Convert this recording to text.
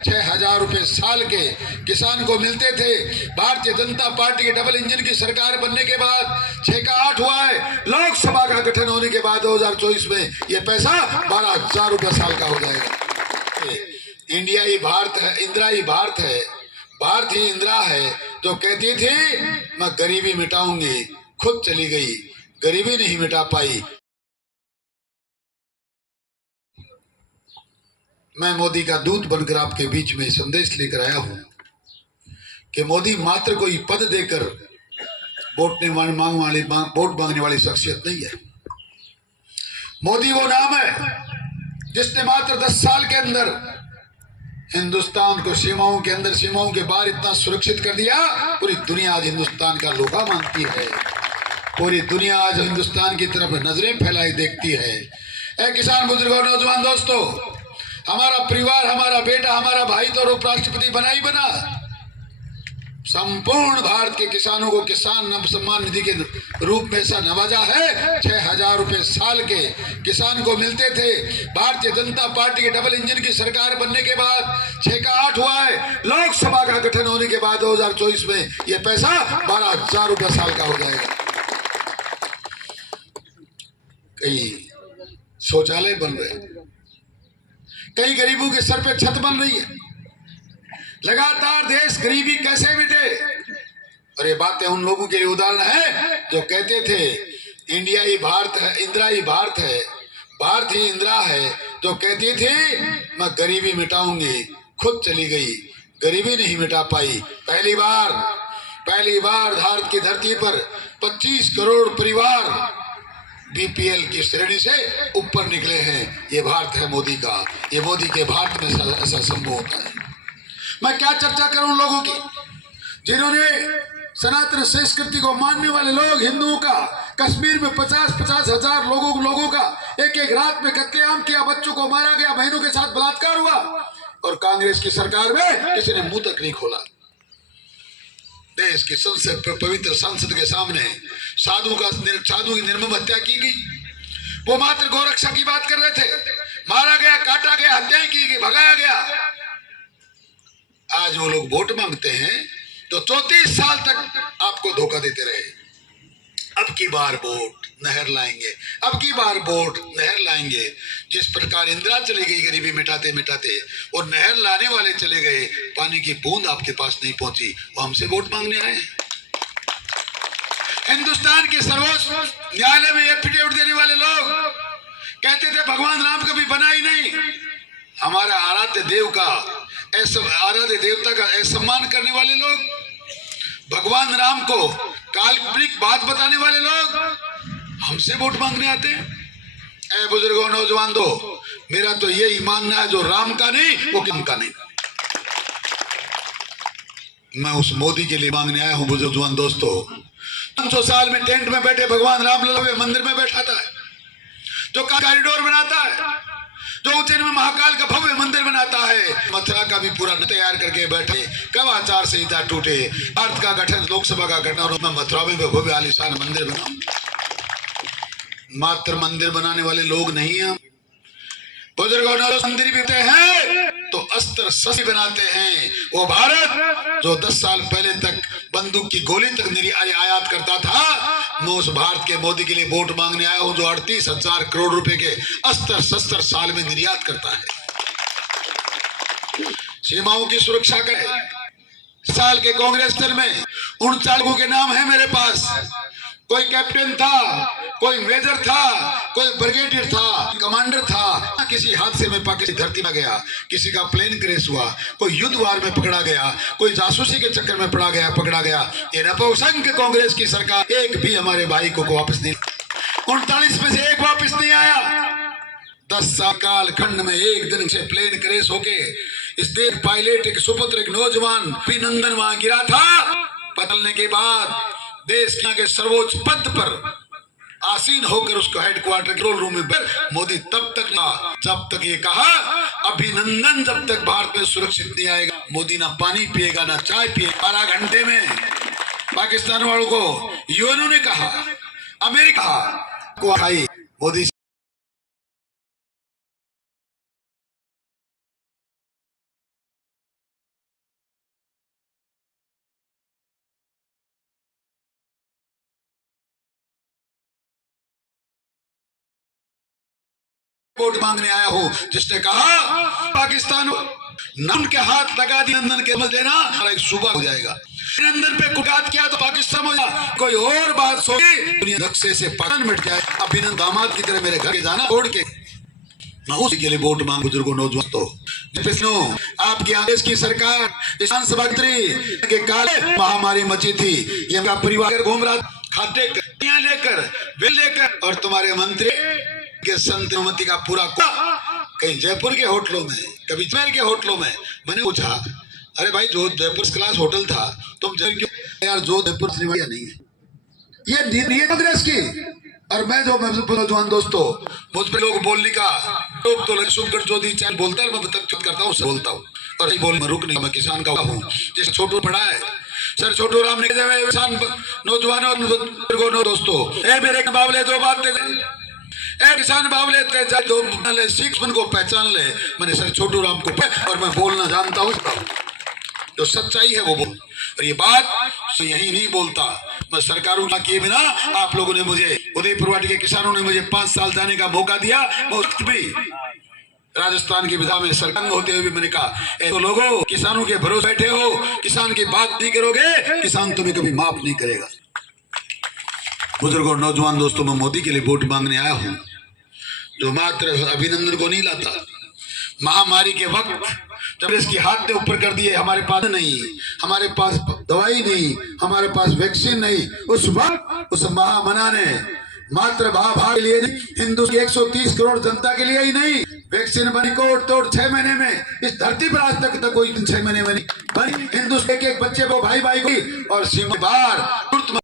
6,000 रुपए साल के किसान को मिलते थे। भारतीय जनता पार्टी के डबल इंजन की सरकार बनने के बाद 6 का 8 हुआ है। लोकसभा का गठन होने के बाद 2024 में ये पैसा 12,000 रुपए साल का हो जाएगा। इंडिया ही भारत है, इंदिरा ही भारत है, भारत ही इंदिरा है। जो कहती थी मैं गरीबी मिटाऊंगी, खुद चली गई, गरीबी नहीं मिटा पाई। मैं मोदी का दूत बनकर आपके बीच में संदेश लेकर आया हूं कि मोदी मात्र कोई पद देकर वोट मांगने वाली शख्सियत नहीं है। मोदी वो नाम है जिसने मात्र 10 साल के अंदर हिंदुस्तान को सीमाओं के अंदर, सीमाओं के बाहर इतना सुरक्षित कर दिया। पूरी दुनिया आज हिंदुस्तान का लोहा मानती है, पूरी दुनिया आज हिंदुस्तान की तरफ नजरें फैलाई देखती है। ऐ किसान बुजुर्गों, नौजवान दोस्तों, हमारा परिवार, हमारा बेटा, हमारा भाई तो उपराष्ट्रपति बना ही बना। संपूर्ण भारत के किसानों को किसान सम्मान निधि के रूप में ऐसा नवाजा है। 6,000 रुपए साल के किसान को मिलते थे। भारतीय जनता पार्टी के डबल इंजन की सरकार बनने के बाद 6 का 8 हुआ है। लोकसभा का गठन होने के बाद 2024 में ये पैसा 12,000 रुपए साल का हो जाएगा। कई शौचालय बन रहे, कई गरीबों के सर पे छत बन रही है। लगातार देश गरीबी कैसे मिटे, और ये बातें उन लोगों के लिए उदाहरण है जो कहते थे इंडिया ही भारत है, इंदिरा ही भारत है, भारत ही इंदिरा है। जो कहती थी मैं गरीबी मिटाऊंगी, खुद चली गई, गरीबी नहीं मिटा पाई। पहली बार भारत की धरती पर 25 करोड़ परिवार बीपीएल की श्रेणी से ऊपर निकले हैं। ये भारत है मोदी का, ये मोदी के भारत में ऐसा संभव होता है। मैं क्या चर्चा करूं लोगों की जिन्होंने सनातन संस्कृति को मानने वाले लोग, हिंदुओं का कश्मीर में 50-50 हजार लोगों का एक रात में कत्लेआम किया, बच्चों को मारा गया, बहनों के साथ बलात्कार हुआ, और कांग्रेस की सरकार में किसी ने मुंह तक नहीं खोला। देश की संसद, पवित्र संसद के सामने साधु की निर्मम हत्या की गई। वो मात्र गौरक्षा की बात कर रहे थे, मारा गया, काटा गया, हत्याएं की गई, भगाया गया। आज वो लोग वोट मांगते हैं तो 34 साल तक आपको धोखा देते रहे। अब की बार वोट नहर लाएंगे, अब की बार वोट नहर लाएंगे। जिस प्रकार इंदिरा चली गई गरीबी मिटाते मिटाते, और नहर लाने वाले चले गए, पानी की बूंद आपके पास नहीं पहुंची, वो हमसे वोट मांगने आए। हिंदुस्तान के सर्वोच्च न्यायालय में एफिडेविट देने वाले लोग कहते थे भगवान राम कभी बना ही नहीं। हमारा आराध्य देवता का असम्मान करने वाले लोग, भगवान राम को काल्पनिक बात बताने वाले लोग हमसे वोट मांगने आते हैं। ऐ बुजुर्गों, नौजवान दो, मेरा तो यही मानना है जो राम का नहीं वो किम का नहीं। मैं उस मोदी के लिए मांगने आया हूं। बुजुर्गों दोस्तों, 500 साल में टेंट में बैठे भगवान राम लल्लवे मंदिर में बैठाता है, जो कॉरिडोर बनाता है, जो उज्जैन में महाकाल का भव्य मंदिर बनाता है, मथुरा का भी पूरा तैयार करके बैठे, कब आचार संहिता टूटे, भारत का गठन, लोकसभा का गठन, और मैं मथुरा में भव्य आलीशान मंदिर बनाऊं। मात्र मंदिर बनाने वाले लोग नहीं हैं। बुजुर्गों, मंदिर भी हैं तो अस्त्र शस्त्र बनाते हैं। वो भारत जो 10 साल पहले तक बंदूक की गोली तक आयात करता था, मैं उस भारत के मोदी के लिए वोट मांगने आया हूं जो 38,000 करोड़ रुपए के अस्त्र शस्त्र साल में निर्यात करता है। सीमाओं की सुरक्षा करे। साल के कांग्रेस दल में 39 लोगों के नाम है मेरे पास। कोई कैप्टन था, कोई मेजर था, कोई ब्रिगेडियर था, कमांडर था। किसी हादसे में पाकिस्तान धरती में गया, किसी का प्लेन क्रैश हुआ, कोई युद्ध वार में पकड़ा गया, कोई जासूसी के चक्कर में पकड़ा गया। ये नपुंसक कांग्रेस की सरकार एक भी हमारे भाई को वापस नहीं, 39 में से एक वापस नहीं आया। 10 साल काल खंड में एक दिन से प्लेन क्रैश होके इस देश पायलट एक सुपुत्र, एक नौजवान अभिनंदन वहां गिरा था। बदलने के बाद देश के सर्वोच्च पद पर आसीन होकर उसको हेडक्वार्टर कंट्रोल रूम में मोदी तब तक ना, जब तक ये कहा अभिनंदन, जब तक भारत में सुरक्षित नहीं आएगा। मोदी ना पानी पिएगा ना चाय पिएगा। 12 घंटे में पाकिस्तान वालों को यूएनओ ने कहा, अमेरिका को आई, मोदी वोट मांगने आया हूँ, जिसने कहा पाकिस्तान नाम के हाथ लगा दी अभिनंदन के समझ लेना हमारा एक सूबा हो जाएगा। अभिनंदन पे कुटात किया तो पाकिस्तान हो जाएगा। कोई और बात सोची दुनिया नक्शे से पाकिस्तान मिट जाए। अभिनंदन दामाद की तरह मेरे घर के जाना छोड़ के मैं उसी के लिए वोट मांग बुजुर्गों नौजवानों। आपकी देश की सरकार विधानसभा के काले महामारी मची थी, ये मेरा परिवार घूम रहा खाते लेकर बिल लेकर, और तुम्हारे मंत्री के संतमति का पूरा कहीं जयपुर के होटलों में, कभी अजमेर के होटलों में। मैंने पूछा, अरे भाई जो जयपुर क्लास होटल था तुम यार जो जयपुर नहीं है, ये नीति कांग्रेस की। और मैं जो नौजवान दोस्तों, मुझ पे लोग बोलने का लोग तो शुभकर ज्योति चाहे बोलता है, मैं तक करता हूँ, बोलता हूँ और बोल मैं रुक नहीं, मैं किसान का हूँ। जिस छोटू पढ़ा है सर, छोटू राम ने किसान नौजवानों दोस्तों, मेरे बावले दो बातें किसान बावले दो सीख को पहचान ले। मैंने सर छोटू राम को और मैं बोलना जानता हूँ, जो सच्चाई है वो बोल। और ये बात यही नहीं बोलता मैं, सरकारों का किए बिना आप लोगों ने मुझे, उदयपुर के किसानों ने मुझे 5 साल जाने का मौका दिया। बहुत भी राजस्थान की विधा में सरकार होते हुए भी मैंने कहा, तो लोगों किसानों के भरोसे बैठे हो, किसान की बात नहीं करोगे, किसान तुम्हें कभी माफ नहीं करेगा। बुजुर्गों नौजवान दोस्तों, मैं मोदी के लिए वोट मांगने आया हूँ, जो मात्र अभिनंदन को नहीं लाता। महामारी के वक्त जब इसकी हाथ ने ऊपर कर दिए, हमारे पास नहीं, हमारे पास दवाई नहीं, हमारे पास वैक्सीन नहीं, उस वक्त उस महामना ने मात्र भाव के लिए नहीं, हिंदुस्तान की 130 करोड़ जनता के लिए ही नहीं, वैक्सीन बनी तोड़ 6 महीने में। इस धरती पर आज तक कोई 6 महीने में नहीं बनी। हिंदुस्तान के एक बच्चे को भाई को और सीमा बार